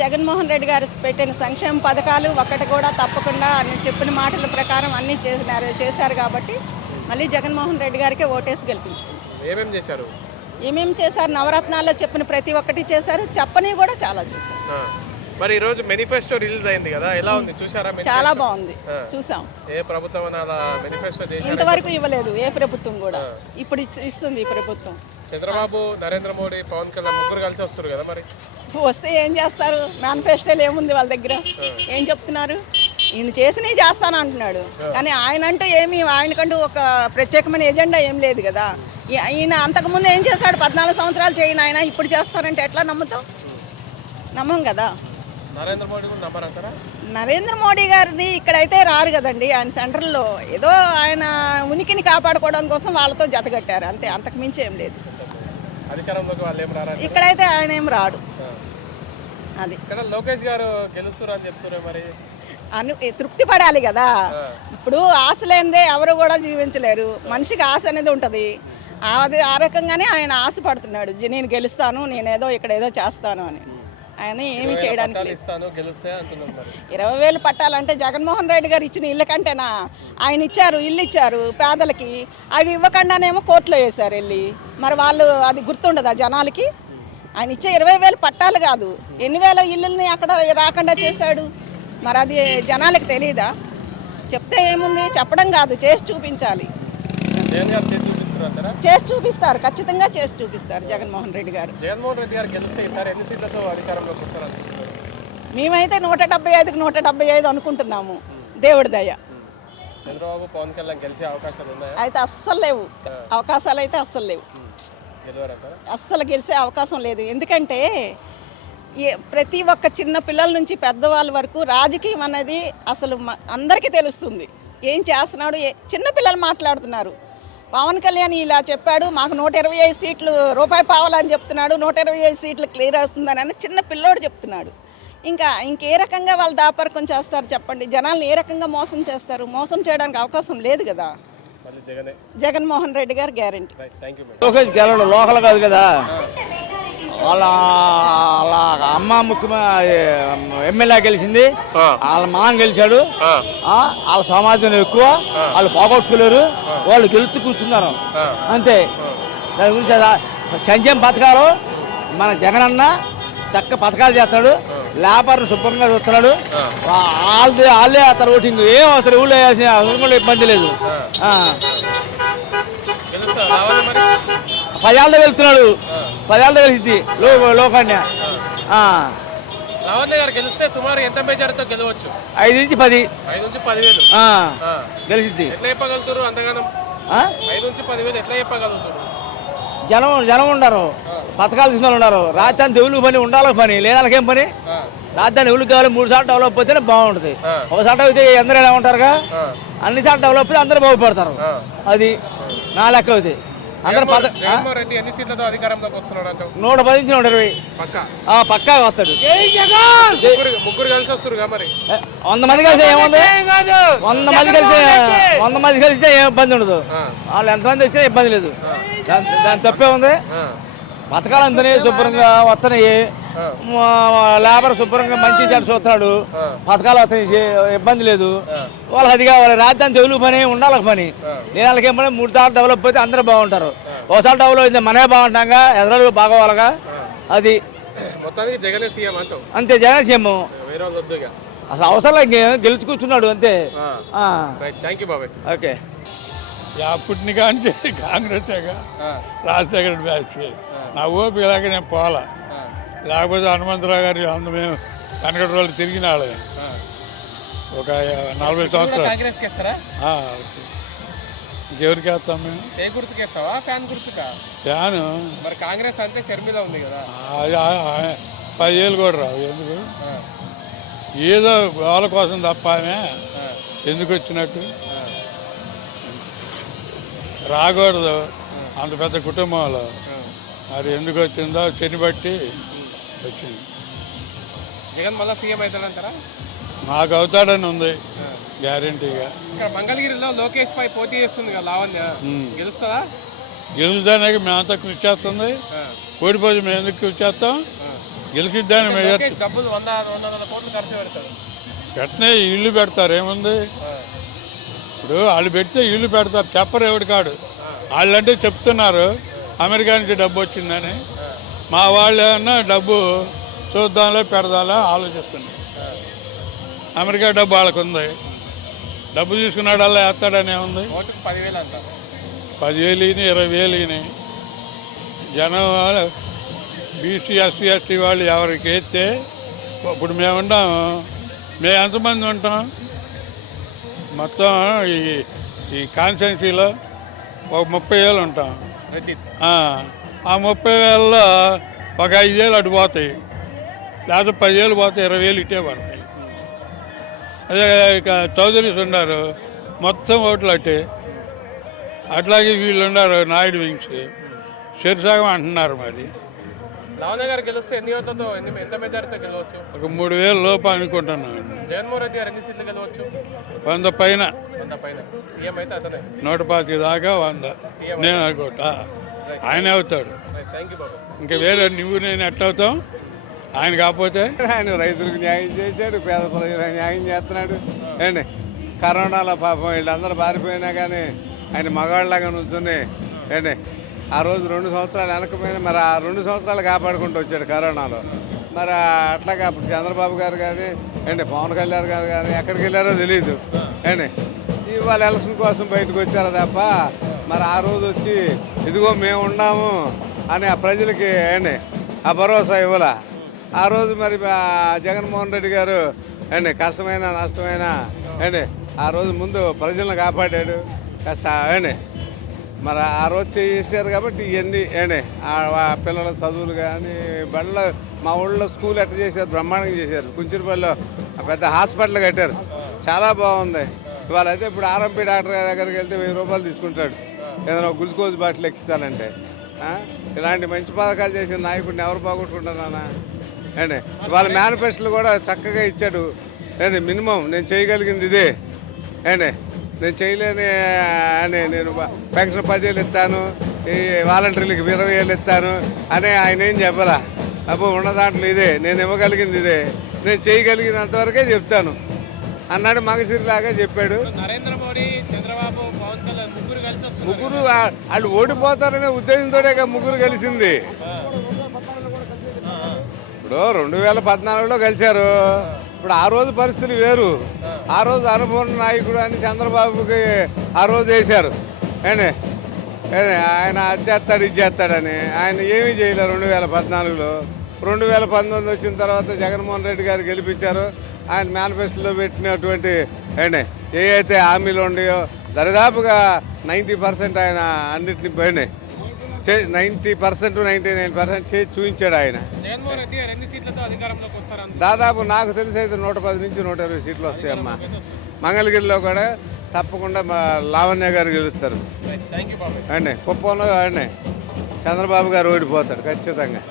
జగన్మోహన్ రెడ్డి గారు పెట్టిన సంక్షేమ పథకాలు ఒక్కటి కూడా తప్పకుండా అన్ని చెప్పిన మాటల ప్రకారం అన్నీ చేసినారు చేశారు కాబట్టి మళ్ళీ జగన్మోహన్ రెడ్డి గారికే ఓటేసి గెలిపించుకున్నాం. ఏమేమి చేశారు? ఏమేమి చేశారు? నవరత్నాల్లో చెప్పిన ప్రతి ఒక్కటి చేశారు చెప్పని కూడా చాలా చేశారు. మరి ఈ రోజు మేనిఫెస్టో రిలీజ్ అయింది కదా ఎలా ఉంది? చూసారా? చాలా బాగుంది చూసాం. ఏ ప్రభుత్వం మేనిఫెస్టో ఇంతవరకు ఇవ్వలేదు ఏ ప్రభుత్వం కూడా. ఇప్పుడు ఇస్తుంది ఈ ప్రభుత్వం. చంద్రబాబు నరేంద్ర మోడీ పవన్ కళ్యాణ్ ముగ్గురు కలిసి వస్తారు కదా మరి? వస్తే ఏం చేస్తారు? మేనిఫెస్టోలు ఏముంది వాళ్ళ దగ్గర? ఏం చెప్తున్నారు? ఈయన చేసినవి చేస్తాను అంటున్నాడు. కానీ ఆయన అంటూ ఏమి ఆయనకంటూ ఒక ప్రత్యేకమైన ఎజెండా ఏం లేదు కదా. ఈయన అంతకుముందు ఏం చేశాడు? పద్నాలుగు సంవత్సరాలు చేయను ఆయన ఇప్పుడు చేస్తారంటే ఎట్లా నమ్ముతాం నమ్మం కదా. నరేంద్ర మోడీ గారిని ఇక్కడైతే రారు కదండి. ఆయన సెంటర్లో ఏదో ఆయన ఉనికిని కాపాడుకోవడం కోసం వాళ్ళతో జతగట్టారు అంతే అంతకు మించి ఏం లేదు. ఇక్కడైతే ఆయన ఏం రాడు. అది. ఇక్కడ లోకేష్ గారు గెలుస్తారు అని చెప్తున్నారు మరి. అను తృప్తి పడాలి కదా. ఇప్పుడు ఆశ లేనిదే ఎవరు కూడా జీవించలేరు. మనిషికి ఆశ అనేది ఉంటుంది. అది ఆ రకంగానే ఆయన ఆశ పడుతున్నాడు నేను గెలుస్తాను నేనేదో ఇక్కడ ఏదో చేస్తాను అని. ఆయన ఏమి చేయడానికి ఇరవై వేలు పట్టాలంటే జగన్మోహన్ రెడ్డి గారు ఇచ్చిన ఇళ్ళ కంటేనా? ఆయన ఇచ్చారు ఇల్లు ఇచ్చారు పేదలకి. అవి ఇవ్వకుండానేమో కోర్టులో వేశారు వెళ్ళి. మరి వాళ్ళు అది గుర్తుండదా జనాలకి? ఆయన ఇచ్చే ఇరవై వేలు పట్టాలు కాదు. ఎన్ని వేల ఇల్లుల్ని అక్కడ రాకుండా చేశాడు? మరి అది జనాలకు తెలియదా చెప్తే ఏముంది? చెప్పడం కాదు. చేసి చూపించాలి. చేసి చూపిస్తారు ఖచ్చితంగా చేసి చూపిస్తారు జగన్మోహన్ రెడ్డి గారు. జగన్మోహన్ రెడ్డి గారు గెలిస్తే ఎన్ని సీట్లతో అధికారంలోకి మేమైతే నూట డెబ్బై ఐదుకి నూట డెబ్బై ఐదు అనుకుంటున్నాము. దేవుడి దయ. చంద్రబాబు పవన్ కళ్యాణ్ గెలిచే అవకాశాలు ఉన్నాయా? అయితే అస్సలు లేవు. అవకాశాలు అయితే అస్సలు లేవు. అస్సలు గెలిచే అవకాశం లేదు. ఎందుకంటే ఏ ప్రతి ఒక్క చిన్న పిల్లల నుంచి పెద్దవాళ్ళ వరకు రాజకీయం అనేది అసలు అందరికీ తెలుస్తుంది. ఏం చేస్తున్నాడు? ఏ చిన్న పిల్లలు మాట్లాడుతున్నారు. పవన్ కళ్యాణ్ ఇలా చెప్పాడు మాకు నూట ఇరవై ఐదు సీట్లు రూపాయి పావాలని చెప్తున్నాడు నూట ఇరవై ఐదు సీట్లు క్లియర్ అవుతుందని అని చిన్న పిల్లోడు చెప్తున్నాడు. ఇంకా ఇంకే రకంగా వాళ్ళు దాపరకం చేస్తారు చెప్పండి? జనాల్ని ఏ రకంగా మోసం చేస్తారు? మోసం చేయడానికి అవకాశం లేదు కదా. జగన్మోహన్ రెడ్డి గారు గ్యారంటీ. లోకేష్ గెలవడు లోకల్ కాదు కదా? వాళ్ళ వాళ్ళ అమ్మ ముఖ్యమైన ఎమ్మెల్యే గెలిచింది. వాళ్ళ మామ గెలిచాడు. ఆ, వాళ్ళ సమాజం ఎక్కువ. వాళ్ళు పోగొట్టుకోలేరు. వాళ్ళు గెలుతూ కూర్చున్నారు. అంతే. దాని గురించి సంక్షేమ పథకాలు మన జగన్ అన్న చక్క పథకాలు చేస్తాడు లేబర్ని శుభ్రంగా చూస్తున్నాడు. వాళ్ళది వాళ్ళే వేస్తారు ఓటింగ్. ఏం అవసరం? ఊళ్ళో వేయాల్సిన అవసరం కూడా ఇబ్బంది లేదు. పదేళ్ళతో వెళ్తున్నాడు. పదేళ్ళతో కలిసింది లో లోకాన్య గెలిస్తే సుమారు ఎంత మెజారిటీతో గెలవచ్చు? ఐదు నుంచి పది. ఐదు నుంచి పదివేలు. గెలిచింది ఎట్లా చెప్పగలుగుతారు అంతగానం? ఆ? ఐదు నుంచి పదివేలు ఎట్లా చెప్పగలుగుతారు జనం జనం ఉండరు. పథకాలు తీసుకుని ఉన్నారు. రాజధాని దేవుళ్ళకి పని ఉండాలి పని లేదాలకేం పని. రాజధాని ఎవరికి కావాలి మూడు సార్లు డెవలప్ అయితేనే బాగుంటుంది. ఒకసారి అయితే అందరూ ఎలా ఉంటారుగా. అన్ని సార్లు డెవలప్ అయితే అందరూ బాగుపడతారు. అది నా లెక్క అవుతాయి అందరు నూట పది నుంచి నూట ఇరవై. పక్క? ఆ, పక్కా వస్తాడు. కలిసి వంద మంది కలిసి ఏముంది? వంద మంది కలిసి వంద మంది కలిస్తే ఏం ఇబ్బంది ఉండదు. వాళ్ళు ఎంతమంది వచ్చినా ఇబ్బంది లేదు. దాని తప్పే ఉంది. పథకాలు అంతనే శుభ్రంగా వస్తున్నాయి లేబర్ శుభ్రంగా మంచి చెడు చూస్తున్నాడు పథకాలు వస్తున్నాయి చే- ఇబ్బంది లేదు. వాళ్ళకి అది కావాలి రాజధాని తెలుగు పని ఉండాలి పని. నేను వాళ్ళకి ఏం పని? మూడు సార్లు డెవలప్ అయితే అందరూ బాగుంటారు. ఒకసారి డెవలప్ అయితే మనమే బాగుంటాంగా ఎదురు బాగోవాలిగా. అది. అంతే జగన్ సీఎం. అసలు అవసరం లేదు ఇంకేం గెలుచు కూర్చున్నాడు అంతే ఓకే. అప్పటిని కానీ కాంగ్రెస్ రాజశేఖర బ్యాచ్ నా ఓపిక లేక నేను పోలా. లేకపోతే హనుమంతరావు గారి అందు మేము కనకటి రోజులు తిరిగిన వాళ్ళమే. ఒక నలభై సంవత్సరాలు. ఇంకెవరికి వేస్తాం మేము? ఏ గుర్తుకేస్తావా ఫ్యాన్ గుర్తుకా? ఫ్యాను. మరి కాంగ్రెస్ అంటే షర్మిల ఉంది కదా. పదివేలు కూడా రావు. ఎందుకు? ఏదో వాళ్ళ కోసం తప్ప ఆమె. ఎందుకు వచ్చినట్టు? రాకూడదు. అంత పెద్ద కుటుంబంలో. మరి ఎందుకు వచ్చిందో చెని బట్టి వచ్చింది. జగన్ మళ్ళీ సీఎం అవుతాడంటారా? నాకు అవుతాడని ఉంది గ్యారంటీగా. ఇక్కడ మంగళగిరిలో లోకేష్ పై పోటీ చేస్తుంది కదా లావణ్య. గెలుస్తుందా? గెలుదానికి మేమంతా కృషి చేస్తుంది. ఓడిపోతే మేము ఎందుకు కృషి చేస్తాం? గెలిచిద్దాని డబ్బులు వంద వంద వందల కోట్లు ఖర్చు పెడతాడు పెట్టనే ఇల్లు పెడతారు ఏముంది? ఇప్పుడు వాళ్ళు పెడితే ఇల్లు పెడతారు. చెప్పరు ఎవడు కాడు. వాళ్ళంటే చెప్తున్నారు అమెరికా నుంచి డబ్బు వచ్చిందని. మా వాళ్ళు ఏమన్నా డబ్బు చూద్దాంలే పెడదాంలే ఆలోచిస్తున్నారు. అమెరికా డబ్బు వాళ్ళకు ఉంది. డబ్బు తీసుకున్నాడల్లా వేస్తాడనే ఉంది పదివేలు ఈయన ఇరవై వేలు ఈయన. జనం బీసీ ఎస్సీ ఎస్టీ వాళ్ళు ఎవరికి వేస్తే ఇప్పుడు మేము ఉంటాం మేము ఎంతమంది ఉంటాం? మొత్తం ఈ ఈ కాన్స్టిట్యున్సీలో ఒక ముప్పై వేలు ఉంటాం. ఆ, ముప్పై వేలలో ఒక ఐదేళ్ళు అటు పోతాయి. లేకపోతే పదివేలు పోతాయి ఇరవై వేలు ఇటే పడతాయి. అదే ఇక చౌదరీస్ ఉన్నారు. మొత్తం ఓట్లు అట్టే. అట్లాగే వీళ్ళు ఉన్నారు నాయుడు వింగ్స్ శరిసాగం అంటున్నారు మరి. లావణ్య గారు గెలిస్తే ఎన్ని ఓట్లతో ఎన్ని ఎంత మెజారిటీతో గెలవచ్చు? ఒక మూడు వేలు లోపు అనుకుంటున్నాను జగన్మోహన్ రెడ్డి గారు ఎన్ని సీట్లు గెలవచ్చు? వంద పైన. వంద పైన. సీఎం అయితే అతనే. నూట పాతిక దాకా వంద. నేను అనుకుంటా. ఆయన అవుతాడు. థ్యాంక్ యూ బాబు. ఇంకా వేరే నువ్వు నేను ఎట్ట అవుతాం? ఆయన కాకపోతే? ఆయన రైతులకు న్యాయం చేశాడు పేద ప్రజలకు న్యాయం చేస్తున్నాడు. ఏండి కరోనాలో పాపం వీళ్ళందరూ పారిపోయినా కానీ ఆయన మగాళ్ళలాగా నుంచుని ఏండి ఆ రోజు రెండు సంవత్సరాలు వెనకపోయినా మరి ఆ రెండు సంవత్సరాలు కాపాడుకుంటూ వచ్చాడు కరోనాలో. మరి అట్లాగా అప్పుడు చంద్రబాబు గారు కానీ ఏండి పవన్ కళ్యాణ్ గారు కానీ ఎక్కడికి వెళ్ళారో తెలియదు ఏండి ఇవాళ ఎలక్షన్ కోసం బయటకు వచ్చారు తప్ప మరి ఆ రోజు వచ్చి ఇదిగో మేము ఉన్నాము అని ఆ ప్రజలకి ఏండి ఆ భరోసా ఇవ్వాల. ఆ రోజు మరి జగన్మోహన్ రెడ్డి గారు అండి కష్టమైన నష్టమైన అండి ఆ రోజు ముందు ప్రజలను కాపాడాడు. కాస్త అండి మరి ఆ రోజు చేశారు కాబట్టి ఇవన్నీ ఏనే పిల్లల చదువులు కానీ బళ్ళ మా ఊళ్ళో స్కూల్ ఎట్ట చేశారు బ్రహ్మాండంగా చేశారు. కుంచిరిపల్లిలో ఆ పెద్ద హాస్పిటల్ కట్టారు. చాలా బాగుంది. ఇవాళ అయితే ఇప్పుడు ఆర్ఎంపీ డాక్టర్ గారి దగ్గరికి వెళ్తే వెయ్యి రూపాయలు తీసుకుంటాడు. ఏదైనా గ్లూకోజ్ బాటిల్ ఎక్కించాలంటే. ఇలాంటి మంచి పథకాలు చేసిన నాయకుడిని ఎవరు బాగొట్టుకుంటారా అండి వాళ్ళ మేనిఫెస్టోలు కూడా చక్కగా ఇచ్చాడు. ఏండి మినిమం నేను చేయగలిగింది ఇదే. ఏండి నేను చేయలేని అని నేను పెన్షన్ పదివేలు ఇస్తాను ఈ వాలంటీర్లకి ఇరవై వేలు ఇస్తాను అని ఆయన ఏం చెప్పరా? అబ్బో ఉన్న దాంట్లో ఇదే నేను ఇవ్వగలిగింది ఇదే నేను చేయగలిగినంత వరకే చెప్తాను. అన్నాడు మగసిరిలాగా చెప్పాడు. నరేంద్ర మోడీ చంద్రబాబు పవన్ కళ్యాణ్ ముగ్గురు కలిసి ముగ్గురు వాళ్ళు ఓడిపోతారనే ఉద్దేశంతోనే ముగ్గురు కలిసింది. ఇప్పుడు రెండు వేల పద్నాలుగులో కలిశారు. ఇప్పుడు ఆ రోజు పరిస్థితులు వేరు. ఆ రోజు అనుభవం నాయకుడు అని చంద్రబాబుకి ఆ రోజు వేశారు. ఏండి ఆయన అది చేస్తాడు ఇది చేస్తాడని. ఆయన ఏమీ చేయలేదు రెండు వేల పద్నాలుగులో. రెండు వేల పంతొమ్మిది వచ్చిన తర్వాత జగన్మోహన్ రెడ్డి గారు గెలిపించారు. ఆయన మేనిఫెస్టోలో పెట్టినటువంటి ఏండి ఏ అయితే హామీలు ఉన్నాయో దరిదాపుగా నైంటీ పర్సెంట్ ఆయన అన్నిటిని పోయినాయి. Ninety percent ninety nine percent చేసి చూపించాడు ఆయన. దాదాపు నాకు తెలిసి అయితే నూట పది నుంచి నూట ఇరవై సీట్లు వస్తాయమ్మా మంగళగిరిలో కూడా తప్పకుండా మా లావణ్య గారు గెలుస్తారు. అండి కుప్పంలో అండి. చంద్రబాబు గారు ఓడిపోతాడు ఖచ్చితంగా.